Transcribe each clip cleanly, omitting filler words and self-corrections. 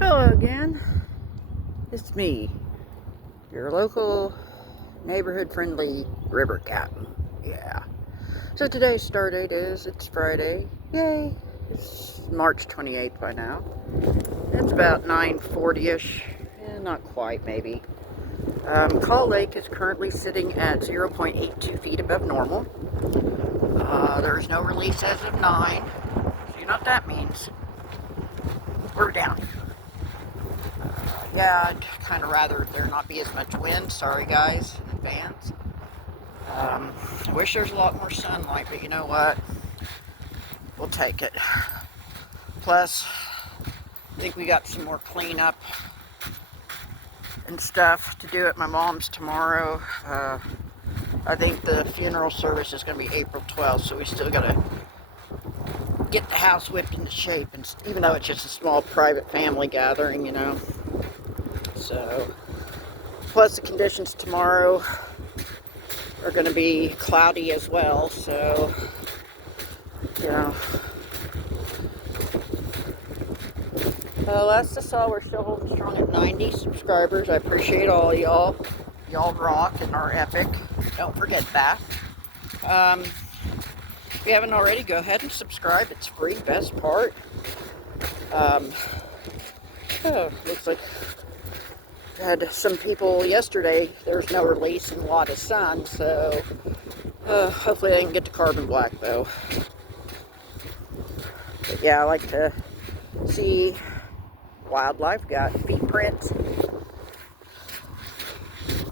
Hello again. It's me, your local neighborhood friendly river captain. Yeah. So today's Stardate it's Friday. Yay. It's March 28th by now. It's about 9:40ish. Not quite, maybe. Call Lake is currently sitting at 0.82 feet above normal. There's no release as of 9. So you know what that means. We're down. Yeah, I'd kind of rather there not be as much wind. Sorry, guys, in advance. I wish there's a lot more sunlight, but you know what? We'll take it. Plus, I think we got some more cleanup and stuff to do at my mom's tomorrow. I think the funeral service is going to be April 12th, so we still got to get the house whipped into shape, and even though it's just a small private family gathering, you know. So, plus the conditions tomorrow are going to be cloudy as well, so, you know. Last I saw, we're still holding strong at 90 subscribers. I appreciate all y'all. Y'all rock and are epic. Don't forget that. If you haven't already, go ahead and subscribe. It's free, best part. Looks like I had some people yesterday. There's no release and a lot of sun, so hopefully I can get to carbon black though. But yeah, I like to see wildlife. Got feet prints.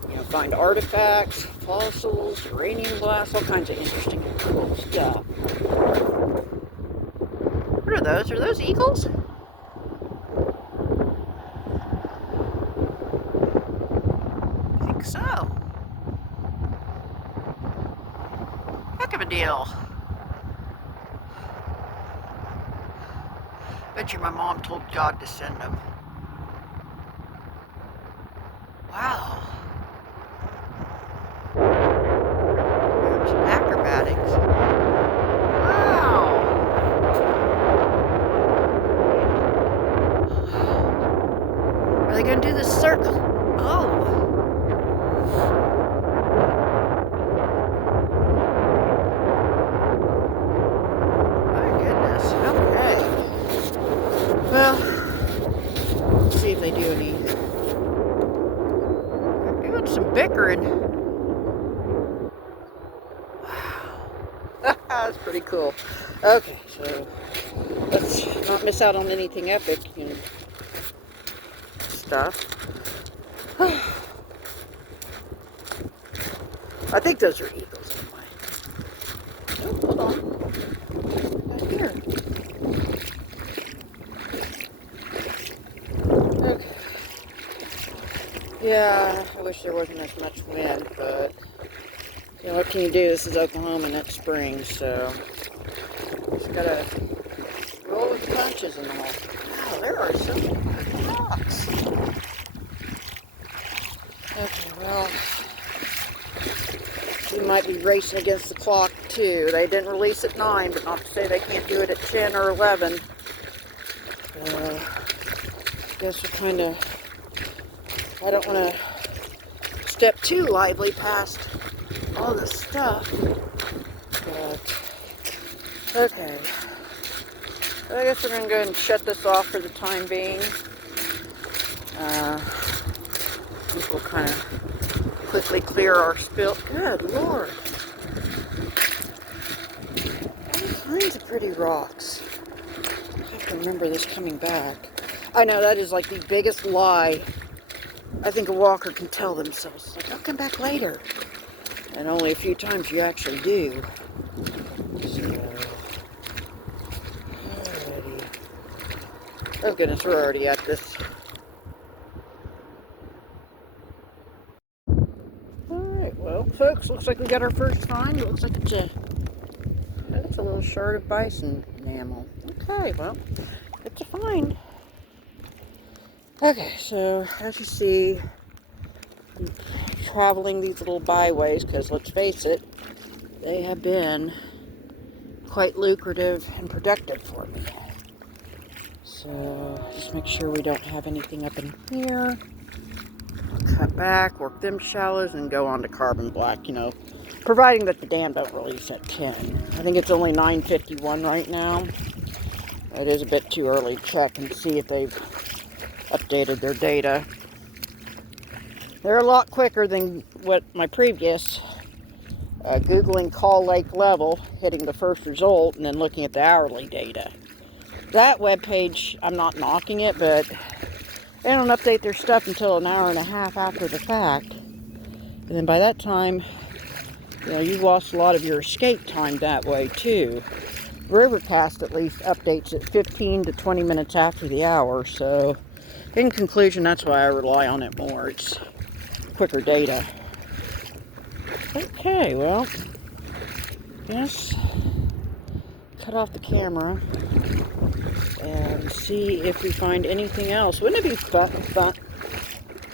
You know, find artifacts, fossils, uranium blasts, all kinds of interesting and cool stuff. What are those? Are those eagles? I think so. Heck of a deal. Bet you my mom told God to send them. Wow. Some acrobatics. Wow. Are they going to do the circle? Oh. My goodness. Okay. Well, let's see if they do any. They're doing some bickering. Wow. That's pretty cool. Okay, so let's not miss out on anything epic, you know, stuff. I think those are eagles anyway. Oh, hold on. Right here. Okay. Yeah, I wish there wasn't as much wind, but you know, what can you do? This is Oklahoma and it's spring, so just gotta roll with the punches and all. Wow, there are so many rocks. Okay, well, we might be racing against the clock too. They didn't release at 9, but not to say they can't do it at 10 or 11. I guess we're kind of, I don't want to step too lively past all this stuff. But, okay. So I guess we're going to go ahead and shut this off for the time being. We'll kind of quickly clear our spill. Good Lord. All kinds of pretty rocks. I have to remember this coming back. I know, that is like the biggest lie I think a walker can tell themselves. It's like, I'll come back later. And only a few times you actually do. So, alrighty. Oh goodness, we're already at this. Alright, well, folks, looks like we got our first find. It looks like it's a little shard of bison enamel. Okay, well, it's a find. Okay, so as you see, I'm traveling these little byways because let's face it, they have been quite lucrative and productive for me. So just make sure we don't have anything up in here. Cut back, work them shallows, and go on to carbon black, you know, providing that the dam don't release at 10. I think it's only 9:51 right now. It is a bit too early to check and see if they've updated their data. They're a lot quicker than what my previous Googling call lake level, hitting the first result, and then looking at the hourly data. That web page, I'm not knocking it, but they don't update their stuff until an hour and a half after the fact. And then by that time, you know, you've lost a lot of your escape time that way too. Rivercast at least updates it 15 to 20 minutes after the hour, so in conclusion, that's why I rely on it more. It's quicker data. Okay, well, yes, cut off the camera and see if we find anything else. Wouldn't it be fun,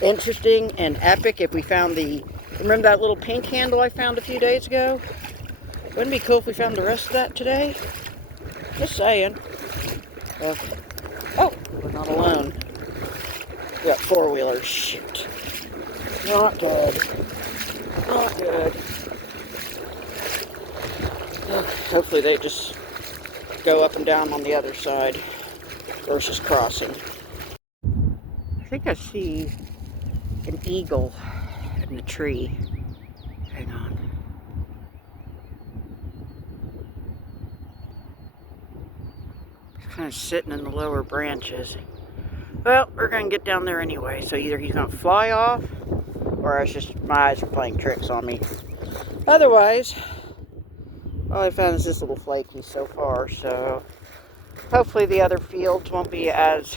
interesting, and epic if we found remember that little pink handle I found a few days ago? Wouldn't it be cool if we found the rest of that today? Just saying. Oh, we're not alone. We got four-wheelers. Shoot. Not good. Not good. Hopefully they just go up and down on the other side versus crossing. I think I see an eagle in the tree. Hang on. He's kind of sitting in the lower branches. Well, we're going to get down there anyway, so either he's going to fly off, or it's just my eyes are playing tricks on me. Otherwise, all I found is this little flaky so far, so hopefully the other fields won't be as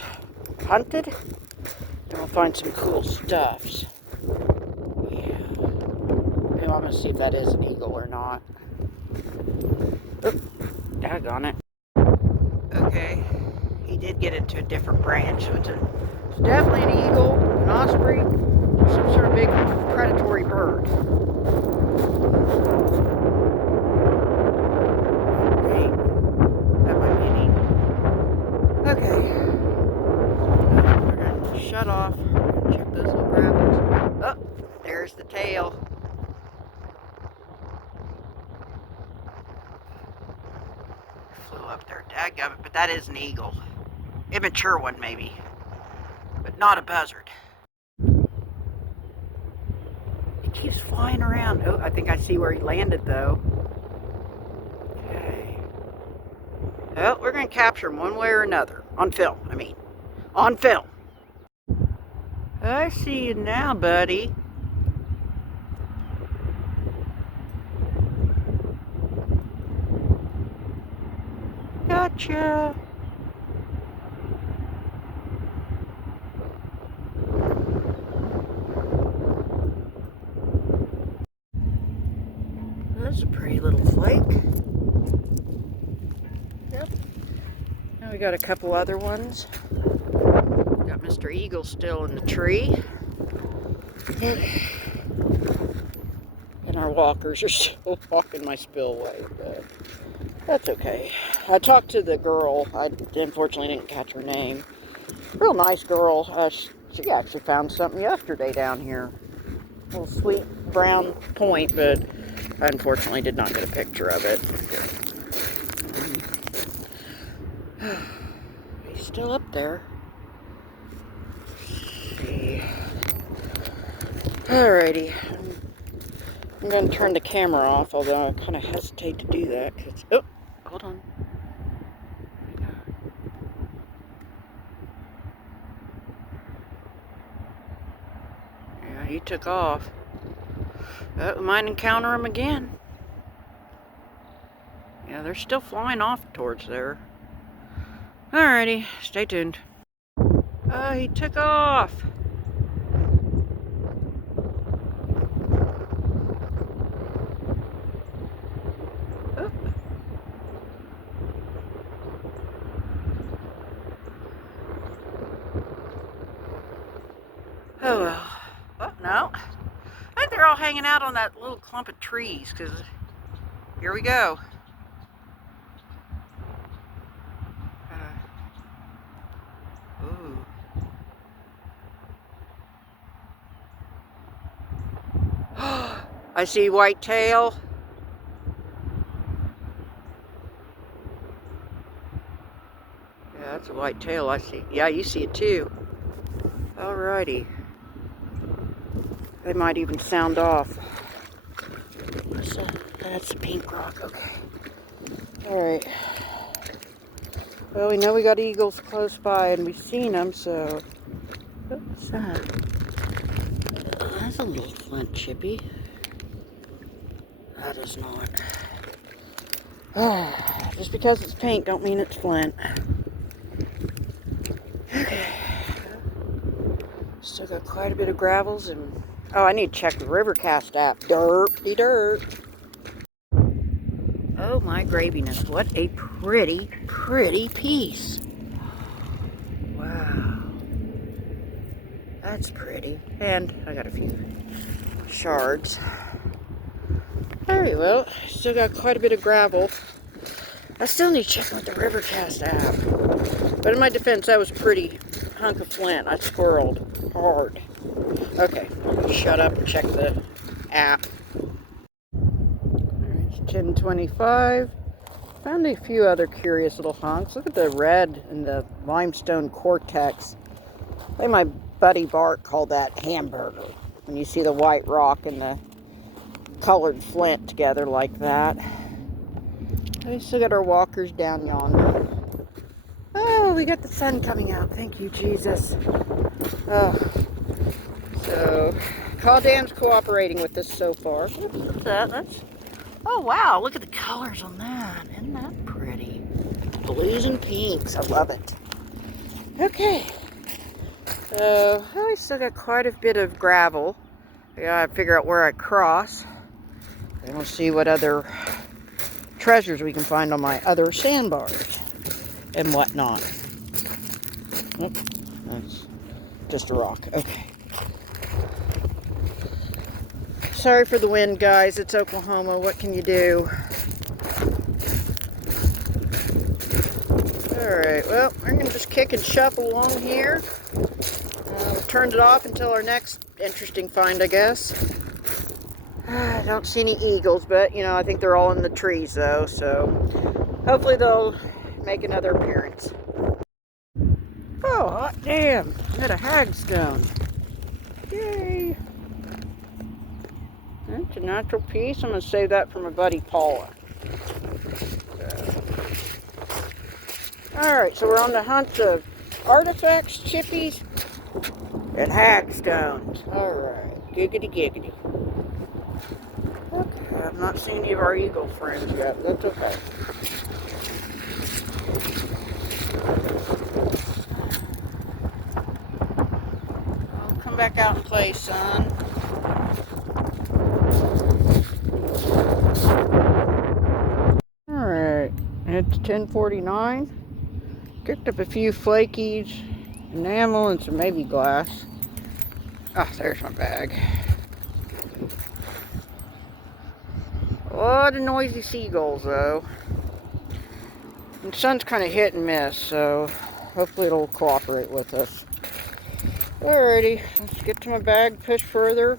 hunted, and we'll find some cool stuffs. Yeah. Maybe I'm going to see if that is an eagle or not. Oop, daggone it. Okay, he did get into a different branch, so it's definitely an eagle, an osprey, or some sort of big predatory bird. Okay, that might be an eagle. Okay, we're going to shut off, check those little gravels. Oh, there's the tail. Flew up there, dadgummit, but that is an eagle. Immature one, maybe, but not a buzzard. He keeps flying around. Oh, I think I see where he landed, though. Okay. Well, we're going to capture him one way or another. On film, I mean. On film. I see you now, buddy. Gotcha. That's a pretty little flake. Yep. Now we got a couple other ones. Got Mr. Eagle still in the tree. And our walkers are still walking my spillway, but that's okay. I talked to the girl. I unfortunately didn't catch her name. Real nice girl. She actually found something yesterday down here. A little sweet brown point, but I unfortunately did not get a picture of it. He's still up there. Let's see. Alrighty. I'm going to turn the camera off, although I kind of hesitate to do that. Cause oh, hold on. Yeah, he took off. We might encounter him again. Yeah, they're still flying off towards there. Alrighty, stay tuned. He took off. Oh well. Oh, no. I think they're all hanging out on that little clump of trees, because here we go. I see white tail. Yeah, that's a white tail I see. Yeah, you see it too. Alrighty. They might even sound off. What's that? That's a pink rock, okay. Alright. Well, we know we got eagles close by and we've seen them, so... What's that? That's a little flint chippy. That is not. Just because it's pink don't mean it's flint. Okay. Still got quite a bit of gravels and... Oh, I need to check the Rivercast app. Derpy dirt. Oh my graviness, what a pretty, pretty piece. Wow. That's pretty. And I got a few shards. Very well. Still got quite a bit of gravel. I still need to check with the Rivercast app. But in my defense, that was a pretty hunk of flint. I squirreled hard. Okay, shut up and check the app. It's 10:25. Found a few other curious little hunks. Look at the red and the limestone cortex. Like my buddy Bart called that hamburger. When you see the white rock and the colored flint together like that. We still got our walkers down yonder. Oh, we got the sun coming out. Thank you, Jesus. Oh. So, Dan's cooperating with us so far. What's that? That's... Oh, wow. Look at the colors on that. Isn't that pretty? Blues and pinks. I love it. Okay. So, I still got quite a bit of gravel. I gotta figure out where I cross. And we'll see what other treasures we can find on my other sandbars and whatnot. Oh, that's just a rock. Okay. Sorry for the wind, guys. It's Oklahoma. What can you do? Alright, well, I'm going to just kick and shuffle along here. Turned it off until our next interesting find, I guess. I don't see any eagles, but, you know, I think they're all in the trees, though, so hopefully they'll make another appearance. Oh, hot damn! I got a hagstone. Yay! That's a natural piece. I'm going to save that for my buddy Paula. Alright, so we're on the hunt of artifacts, chippies, and hagstones. Alright, giggity giggity. Okay, I've not seen any of our eagle friends yet, but that's okay. I'll come back out and play, son. Alright, it's 10:49. Picked up a few flakies, enamel, and some maybe glass. Ah, there's my bag. A lot of noisy seagulls, though. And the sun's kind of hit and miss, so hopefully it'll cooperate with us. Alrighty, let's get to my bag, push further.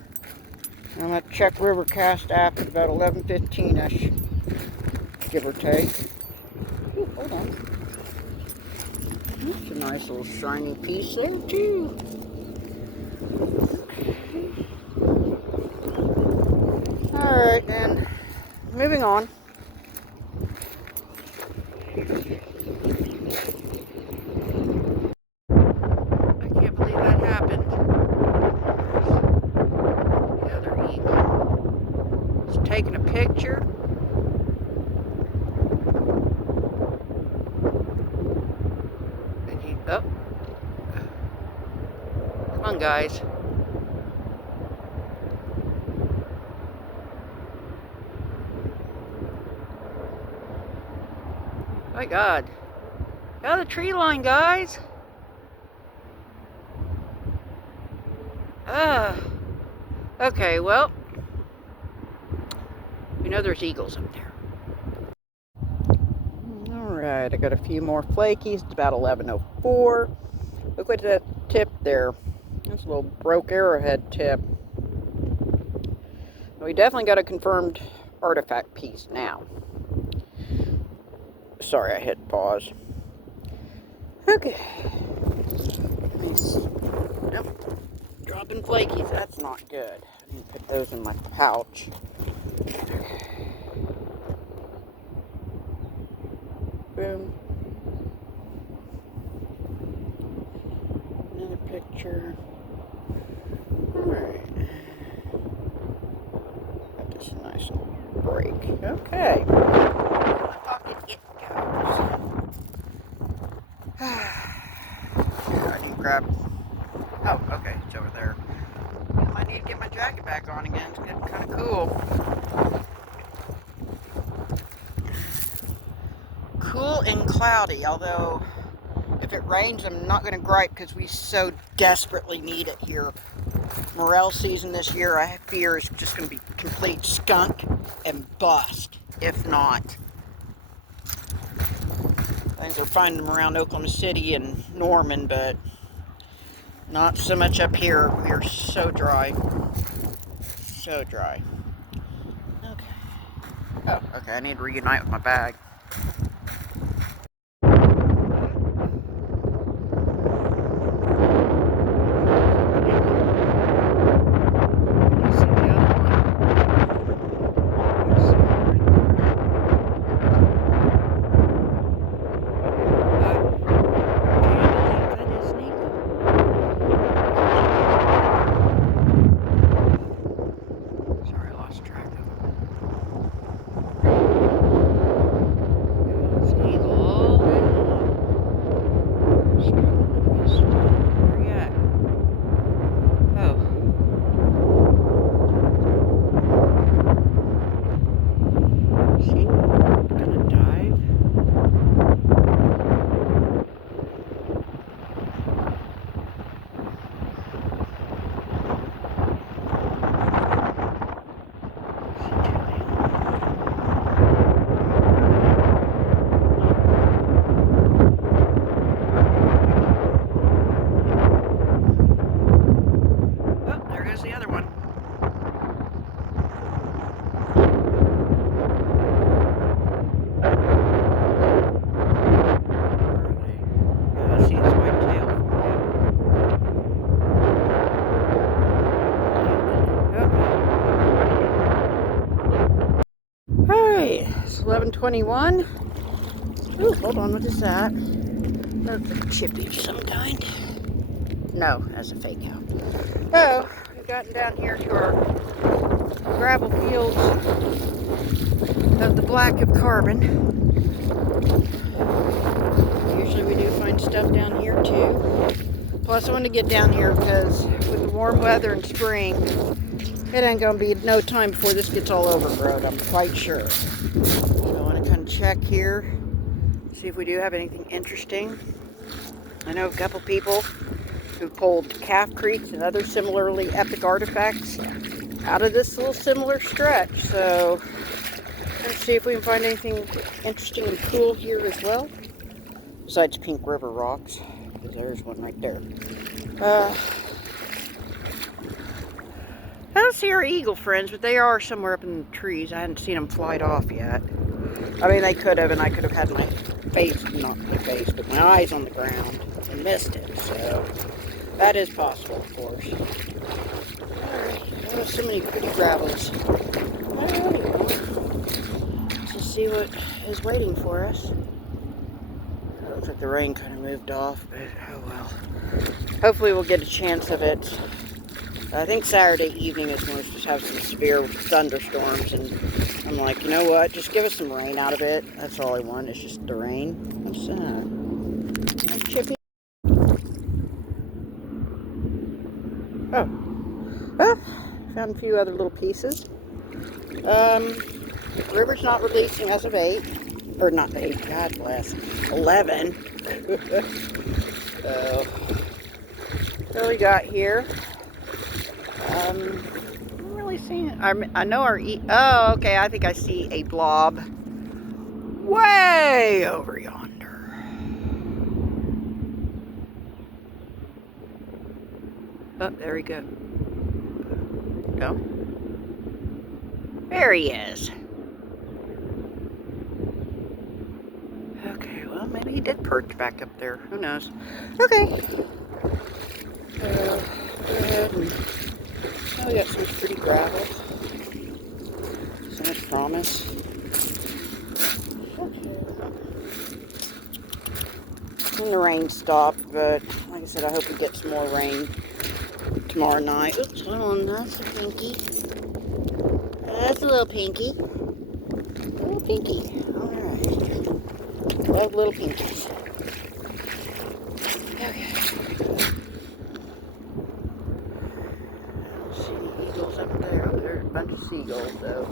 I'm going to check Rivercast app at about 11:15-ish, give or take. Ooh, hold on. That's a nice little shiny piece there, too. Alright, then. Moving on. I can't believe that happened. The other eagle. It's taking a picture. And he, oh. Come on, guys. My God. Out of the tree line, guys. Okay, well. We know there's eagles up there. Alright, I got a few more flakies. It's about 11:04. Look at that tip there. That's a little broke arrowhead tip. We definitely got a confirmed artifact piece now. Sorry, I hit pause. Okay. Nice. Nope. Dropping flakies. That's not good. I need to put those in my pouch. Boom. Another picture. Alright. Got this nice break. Okay. Pocket it goes. I need to grab. Oh, okay, it's over there. I need to get my jacket back on again. It's getting kind of cool. Cool and cloudy, although if it rains, I'm not going to gripe because we so desperately need it here. Morel season this year, I fear, is just going to be complete skunk and bust, if not. Things are finding them around Oklahoma City and Norman, but not so much up here. We are so dry. So dry. Okay. Oh, okay, I need to reunite with my bag. Alright, it's 11:21. Ooh, hold on, what is that? That's a chippy of some kind. No, that's a fake cow. Oh, we've gotten down here to our gravel fields of the black of carbon. Usually we do find stuff down here too. Plus I want to get down here because with the warm weather in spring, it ain't going to be no time before this gets all overgrown, I'm quite sure. So I want to kind of check here, see if we do have anything interesting. I know a couple people who pulled calf creeks and other similarly epic artifacts out of this little similar stretch. So let's see if we can find anything interesting and cool here as well. Besides Pink River rocks, because there's one right there. I don't see our eagle friends, but they are somewhere up in the trees. I hadn't seen them fly off yet. I mean, they could have, and I could have had my face, not my face, but my eyes on the ground and missed it. So that is possible, of course. Alright, oh, so many pretty gravels. Alrighty, let's just see what is waiting for us. It looks like the rain kind of moved off, but oh well. Hopefully we'll get a chance of it. I think Saturday evening is when we just have some severe thunderstorms, and I'm like, you know what, just give us some rain out of it. That's all I want, is just the rain. What's that? Chippy. Oh, found a few other little pieces. The river's not releasing as of 8, or not 8, God bless, 11. So, what we got here? I'm really seeing it. I know our oh, okay, I think I see a blob way over yonder. Oh, there we go. No? There he is. Okay, well, maybe he did perch back up there. Who knows? Okay. Go ahead and... Oh, we got some pretty gravel. So much promise. Okay. And the rain stopped, but like I said, I hope we get some more rain tomorrow night. Oops, hold on, that's a pinky. That's a little pinky. A little pinky. Alright. Love little pinkies. Okay. I don't see any eagles up there. Oh, there's a bunch of seagulls, though.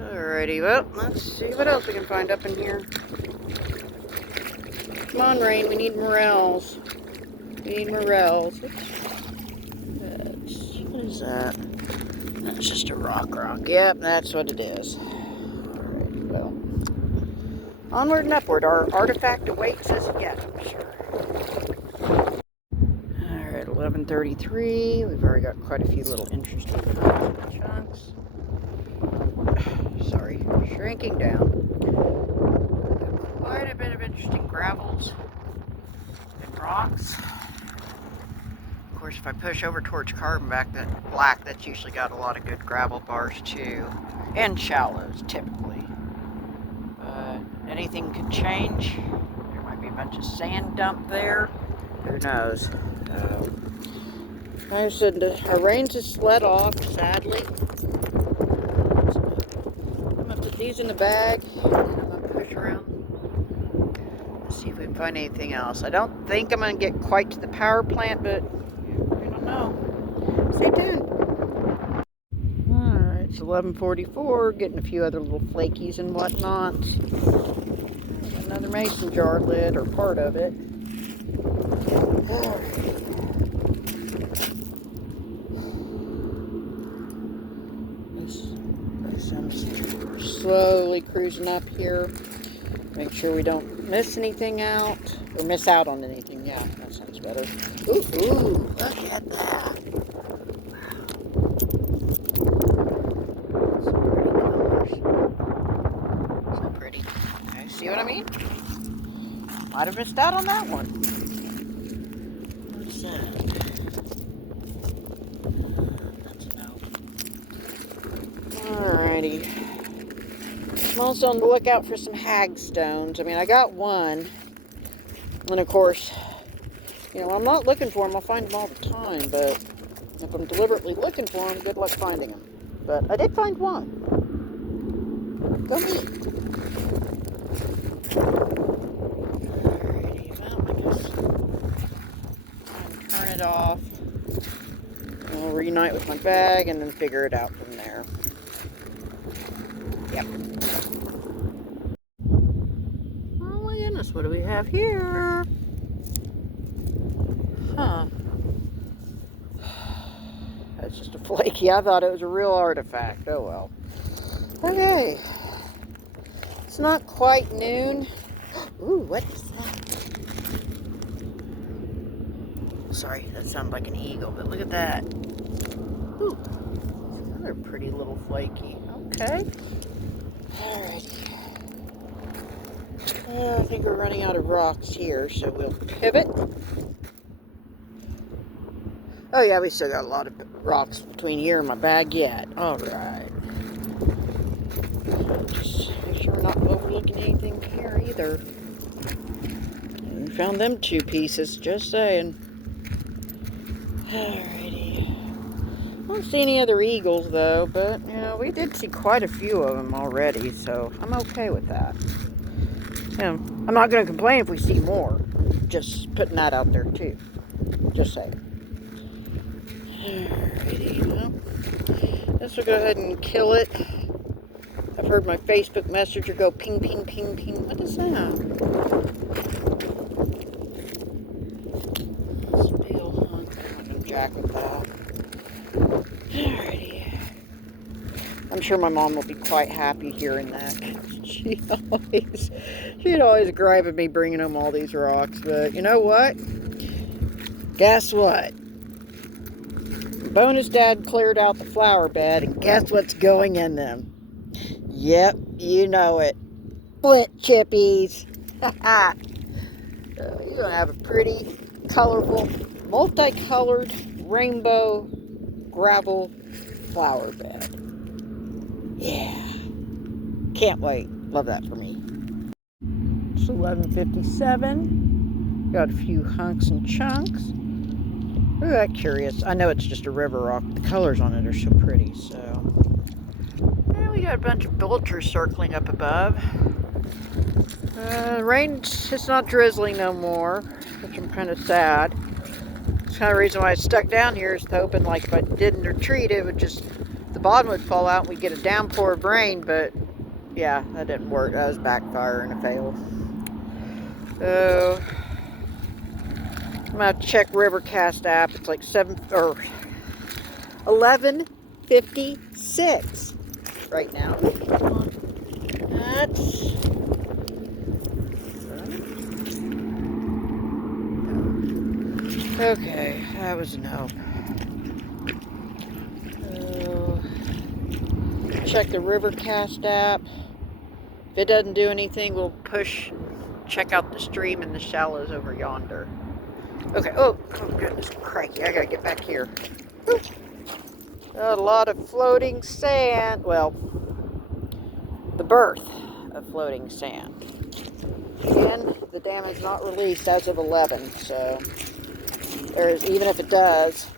Alrighty, well, let's see what else we can find up in here. Come on, rain, we need morels. We need morels. What is that? That's just a rock. Yep, that's what it is. Alright, well. Onward and upward. Our artifact awaits us yet, I'm sure. Alright, 11:33. We've already got quite a few little interesting chunks. Sorry, shrinking down. Quite a bit of interesting gravels and rocks. Of course, if I push over towards carbon black, that's usually got a lot of good gravel bars too, and shallows typically. But anything could change. There might be a bunch of sand dump there. Who knows? Like I said, our rains has let off, sadly. I'm gonna put these in the bag. And I'm gonna push around. See if we can find anything else. I don't think I'm going to get quite to the power plant, but I don't know. Stay tuned. Alright, it's 11:44. Getting a few other little flakies and whatnot. Another mason jar lid, or part of it. I'm slowly cruising up here. Make sure we don't miss anything out, or miss out on anything. Yeah, that sounds better. Ooh, look at that. Wow. So pretty. Okay, see what I mean? Might have missed out on that one. What's that? That's a no. Alrighty. I'm also on the lookout for some hagstones. I mean, I got one. And of course, you know, I'm not looking for them. I'll find them all the time. But if I'm deliberately looking for them, good luck finding them. But I did find one. Go me. Alrighty, well, I guess I'll turn it off. And I'll reunite with my bag and then figure it out from there. Yep. Oh my goodness, what do we have here? Huh. That's just a flaky. I thought it was a real artifact. Oh well. Okay. It's not quite noon. Ooh, what is that? Sorry, that sounded like an eagle, but look at that. Ooh. Another pretty little flaky. Okay. Alrighty. I think we're running out of rocks here, so we'll pivot. Oh yeah, we still got a lot of rocks between here and my bag yet. Alright. Just make sure we're not overlooking anything here either. We found them two pieces, just saying. Alrighty. I don't see any other eagles though, but you know, we did see quite a few of them already, so I'm okay with that. You know, I'm not going to complain if we see more. Just putting that out there too. Just saying. Alrighty, well, let's go ahead and kill it. I've heard my Facebook Messenger go ping, ping, ping, ping. What is that? That's a big old hunk. I'm going to jack with that. Alrighty. I'm sure my mom will be quite happy hearing that. She'd always gripe at me bringing home all these rocks, but you know what? Guess what? Bonus Dad cleared out the flower bed, and guess what's going in them? Yep, you know it. Flint chippies. So you're going to have a pretty, colorful, multicolored rainbow gravel flower bed. Yeah. Can't wait. Love that for me. It's 11:57. Got a few hunks and chunks. Look at that curious. I know it's just a river rock. The colors on it are so pretty. So, and we got a bunch of vultures circling up above. Rain, it's not drizzling no more, which I'm kind of sad. It's kind of the reason why I stuck down here is hoping, like, if I didn't retreat, it would just, the bottom would fall out and we'd get a downpour of rain, but yeah, that didn't work. That was backfire and a fail. So, I'm gonna have to check Rivercast app. It's like 11:56 right now. That's okay. That was a no. Check the Rivercast app. If it doesn't do anything, we'll check out the stream in the shallows over yonder. Okay, oh goodness, crikey, I gotta get back here. Woo. A lot of floating sand. Well, the birth of floating sand. Again, the dam is not released as of 11, so even if it does,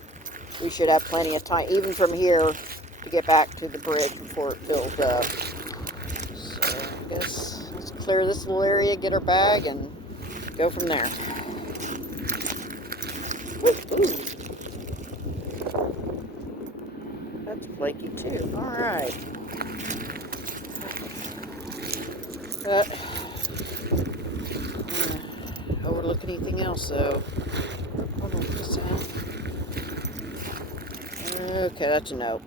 we should have plenty of time, even from here, to get back to the bridge before it fills up. So I guess let's clear this little area, get our bag, and go from there. Ooh. That's flaky too. Alright. Overlook anything else though. Hold on, what's that? Okay, that's a nope.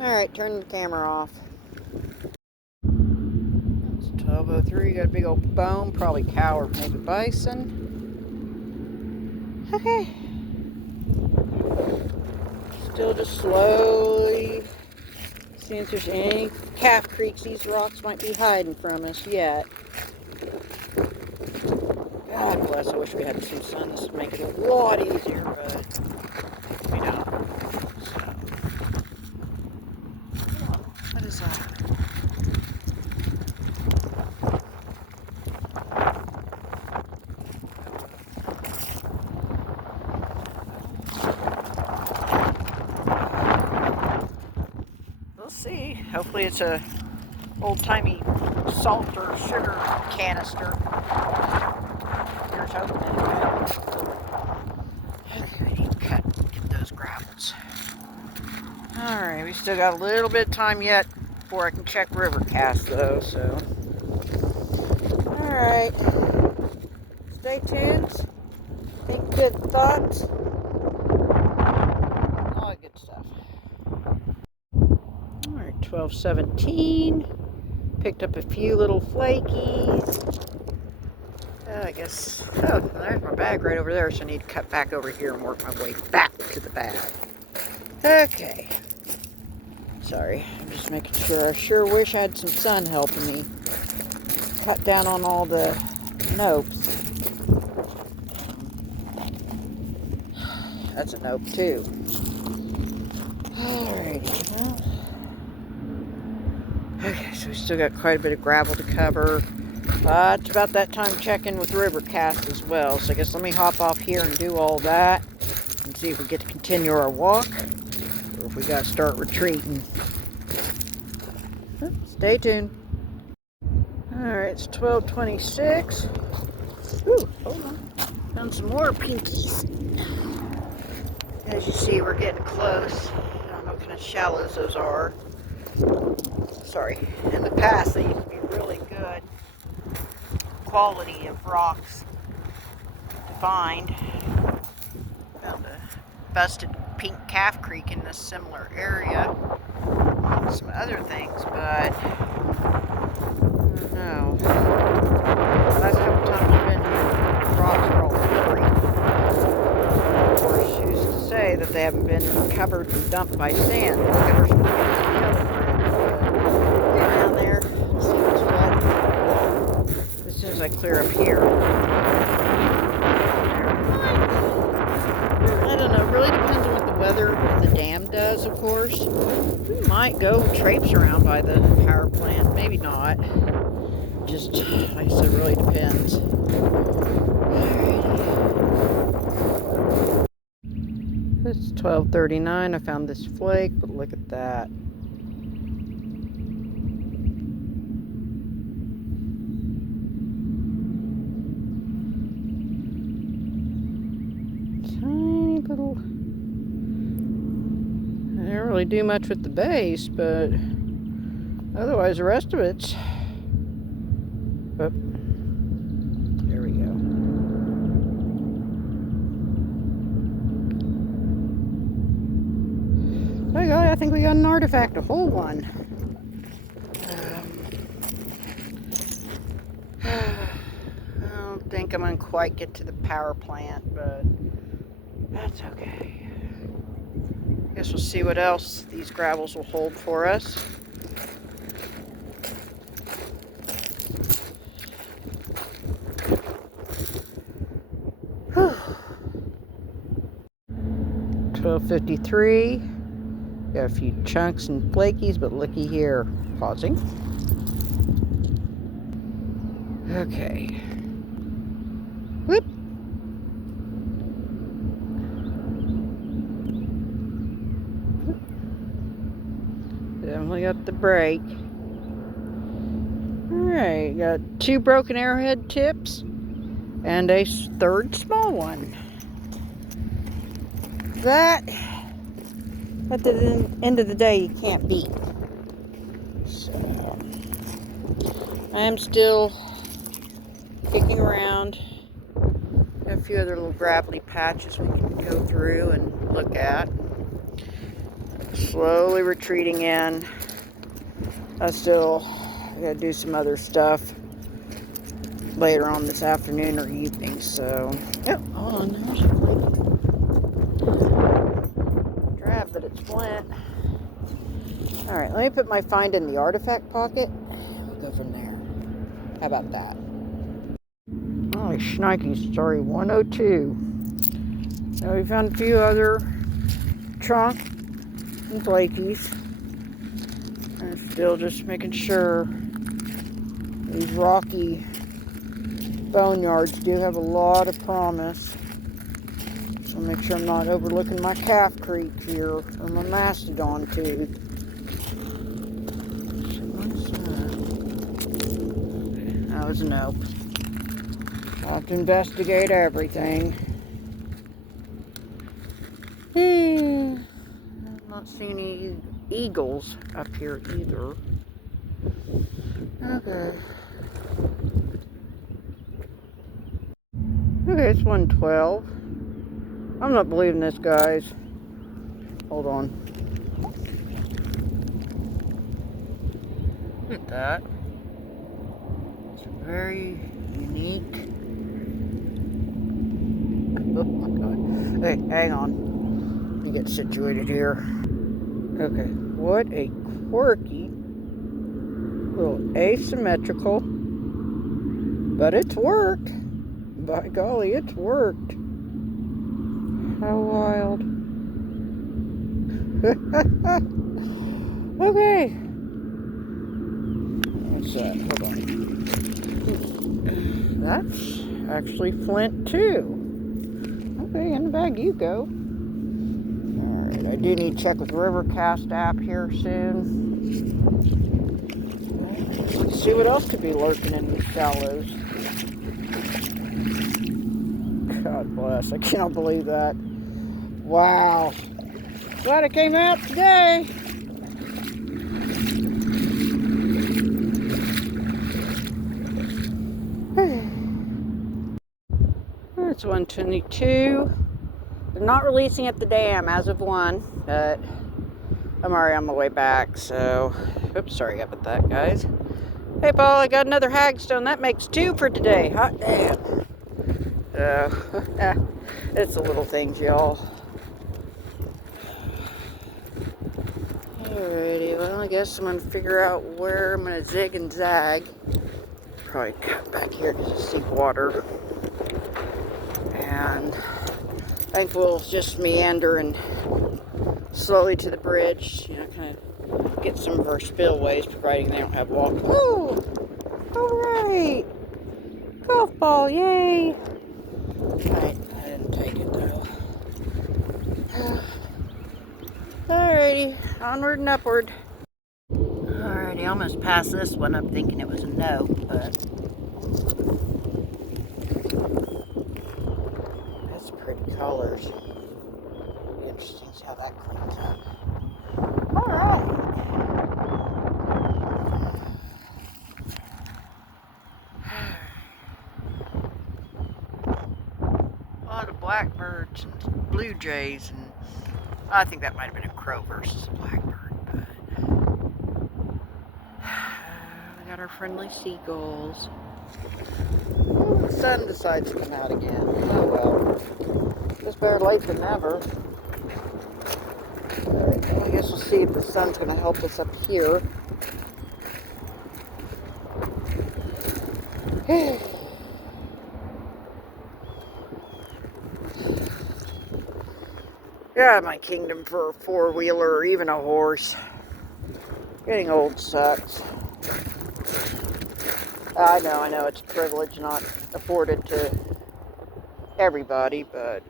Alright, turn the camera off. It's 12:03, got a big old bone, probably cow or maybe bison. Okay. Still just slowly seeing if there's any calf creeks these rocks might be hiding from us yet. God bless, I wish we had some sun. This would make it a lot easier, but we don't. So, what is that? We'll see. Hopefully it's a old-timey salt or sugar canister. Here's hoping anyway. Okay, we need to get those gravels. Alright, we still got a little bit of time yet before I can check Rivercast though, so. Alright. Stay tuned. Think good thoughts. All that good stuff. Alright, 12:17. Picked up a few little flakies. I guess, oh, there's my bag right over there, so I need to cut back over here and work my way back to the bag. Okay. Sorry, I'm just making sure. I sure wish I had some sun helping me cut down on all the nopes. That's a nope too. Alrighty, well. Okay, so we still got quite a bit of gravel to cover. It's about that time checking with Rivercast as well. So I guess let me hop off here and do all that and see if we get to continue our walk or if we got to start retreating. Stay tuned. Alright, it's 12:26. Ooh, hold on. Found some more pinkies. As you see, we're getting close. I don't know what kind of shallows those are. Sorry. In the past, they used to be really good quality of rocks to find. Found a busted pink calf creek in this similar area. Some other things, but I don't know. Last couple times I've been here, the rocks are all slippery. Of course, who's to say that they haven't been covered and dumped by sand. Look at her down there. See what's what. As soon as I clear up here. I don't know. It really depends on what the weather and the dam does, of course. We might go traipse around by the power plant. Maybe not. Just, like I said, really depends. It's 12:39. I found this flake, but look at that. Tiny little. I didn't really do much with the base, but otherwise the rest of it's. Oh, there we go. Oh God, I think we got an artifact, a whole one. I don't think I'm gonna quite get to the power plant, but that's okay. Guess we'll see what else these gravels will hold for us. Whew. 12:53. Got a few chunks and flakies, but looky here. Pausing. Okay. Whoop. Definitely got the break. Alright, got 2 broken arrowhead tips and a 3rd small one. That, at the end of the day, you can't beat. So, I am still kicking around. Got a few other little gravelly patches we can go through and look at. Slowly retreating in. I still gotta do some other stuff later on this afternoon or evening, so. Yep, hold on, there's a flake. Drab, but it's flint. Alright, let me put my find in the artifact pocket. We'll go from there. How about that? Holy shnikes, sorry, 102. Now we found a few other trunk and flakies. And still just making sure these rocky boneyards do have a lot of promise. So make sure I'm not overlooking my calf creek here or my mastodon tooth. That was a nope. I'll have to investigate everything. I've not seen any eagles up here either. Okay. Okay, it's 112. I'm not believing this, guys. Hold on. Look at that. It's very unique. Oh my God. Hey, hang on. Let me get situated here. Okay, what a quirky, little asymmetrical, but it's worked. By golly, it's worked. How wild. Okay. What's that? Hold on. That's actually flint too. Okay, in the bag you go. Alright, I do need to check with Rivercast app here soon. Let's see what else could be lurking in these shallows. God bless, I cannot believe that. Wow. Glad it came out today. It's 122. They're not releasing at the dam as of 1, but I'm already on my way back, so. Oops, sorry about that, guys. Hey, Paul, I got another hagstone. That makes 2 for today. Hot damn. It's the little things, y'all. Alrighty, well, I guess I'm going to figure out where I'm going to zig and zag. Probably cut back here to see water. And I think we'll just meander and slowly to the bridge, you know, kind of get some of our spillways, providing they don't have water. Woo! Alright! Golf ball, yay! Alright, I didn't take it though. Alrighty, onward and upward. Alrighty, almost passed this one up thinking it was a no, but that's pretty colors. Interesting to see how that cleans up. Alright. A lot of blackbirds and blue jays, and I think that might have been a crow versus a blackbird, but we got our friendly seagulls. Ooh, the sun decides to come out again. Oh well. It's better late than never. Alright, well, I guess we'll see if the sun's going to help us up here. Yeah, my kingdom for a four-wheeler or even a horse. Getting old sucks. I know, it's a privilege not afforded to everybody, but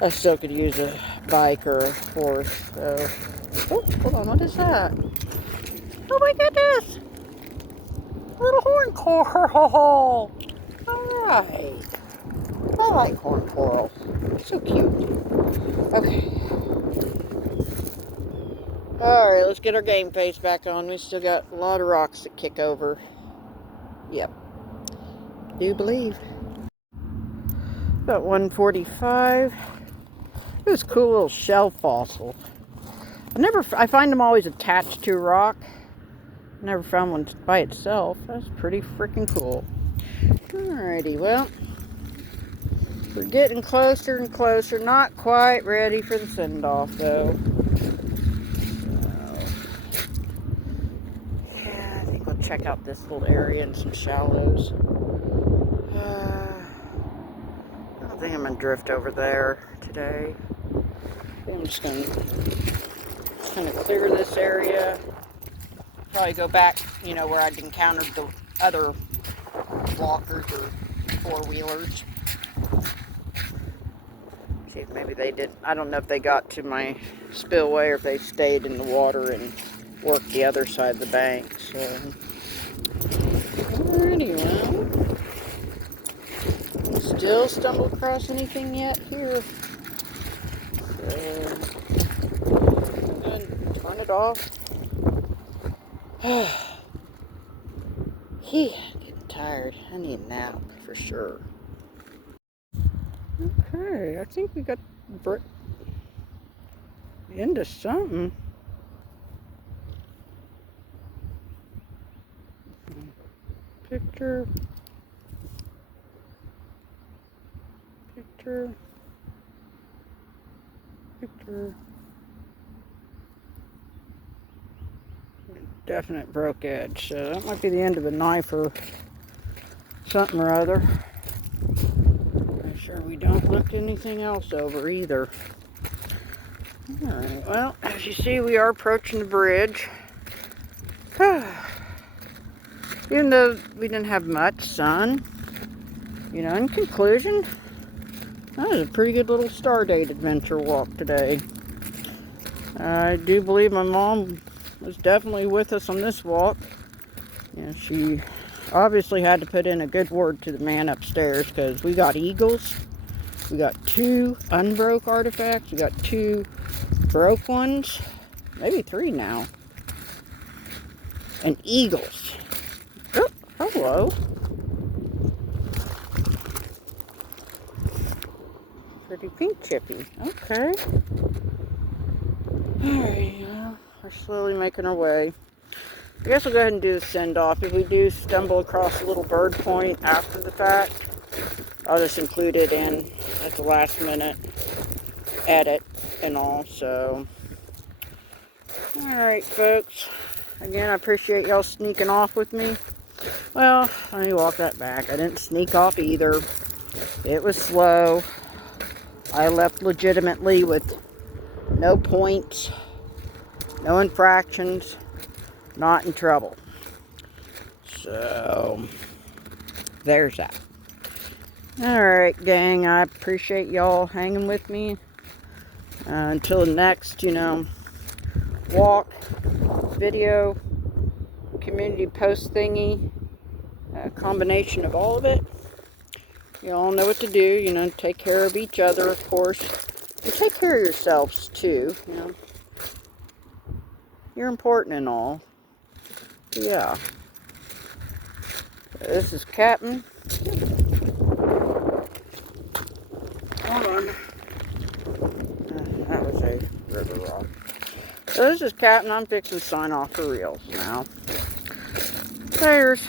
I still could use a bike or a horse, so. Oh, hold on, what is that? Oh my goodness! Little horn coral! Alright. I like horn coral. So cute. Okay. Alright, let's get our game face back on. We still got a lot of rocks to kick over. Yep. Do believe. About 145. It was a cool little shell fossil. I find them always attached to a rock. Never found one by itself. That's pretty freaking cool. Alrighty, well. We're getting closer and closer. Not quite ready for the send-off, though. Yeah, I think we'll check out this little area and some shallows. I don't think I'm going to drift over there today. I'm just going to clear this area. Probably go back, you know, where I'd encountered the other walkers or four-wheelers. See if maybe they did. I don't know if they got to my spillway or if they stayed in the water and worked the other side of the bank. So, alrighty, well, still stumbled across anything yet here. So, I'm gonna turn it off. Yeah, getting tired. I need a nap for sure. Okay, I think we got into something. Picture. Definite broke edge, so that might be the end of a knife or something or other. Make sure we don't look anything else over either. Alright, well, as you see, we are approaching the bridge. Even though we didn't have much sun, you know, in conclusion, that was a pretty good little Stardate adventure walk today. I do believe my mom was definitely with us on this walk. Yeah, she obviously had to put in a good word to the man upstairs, because we got eagles, we got 2 unbroke artifacts, we got 2 broke ones, maybe 3 now, and eagles. Oh, hello. Pretty pink chippy. Okay. Alright, well, we're slowly making our way. I guess we'll go ahead and do the send-off. If we do stumble across a little bird point after the fact, I'll just include it in at the last minute edit. and all. So, alright, folks. Again, I appreciate y'all sneaking off with me. Well, let me walk that back. I didn't sneak off either. It was slow. I left legitimately with no points, no infractions, not in trouble. So, there's that. Alright, gang, I appreciate y'all hanging with me. Until the next, walk, video, community post thingy, a combination of all of it. You all know what to do, take care of each other, of course. And take care of yourselves, too, You're important and all. Yeah. This is Captain. Hold on. That was a river rock. So this is Captain. I'm fixing to sign off for reals now. Cheers.